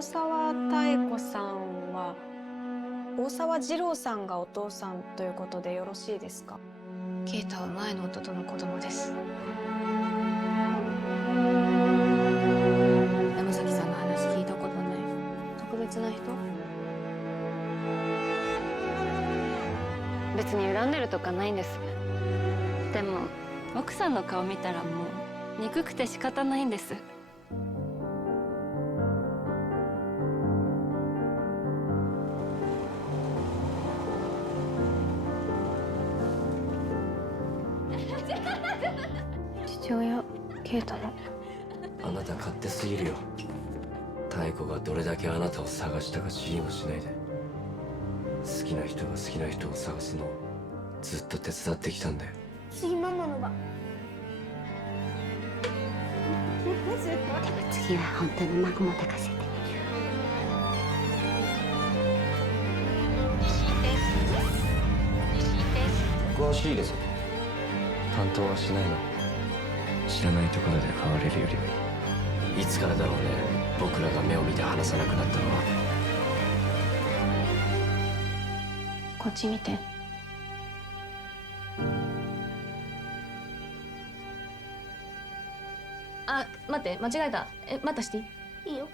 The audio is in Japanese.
大沢妙子さんは大沢二郎さんがお父さんということでよろしいですか？啓太は前の夫との子供です。山崎さんの話聞いたことない。特別な人？別に恨んでるとかないんです。でも奥さんの顔見たらもう憎くて仕方ないんです。父親啓太の。あなた勝手すぎるよ。妙子がどれだけあなたを探したか知りもしないで。好きな人が好きな人を探すのをずっと手伝ってきたんだよ。次ママの番。でも次は本当に孫も抱かせて。詳しいです。担当はしないの。知らないところで変われるよりはいい。いつからだろうね、僕らが目を見て話さなくなったのは。こっち見て。あ、待って、間違えた。またしていい？いいよ。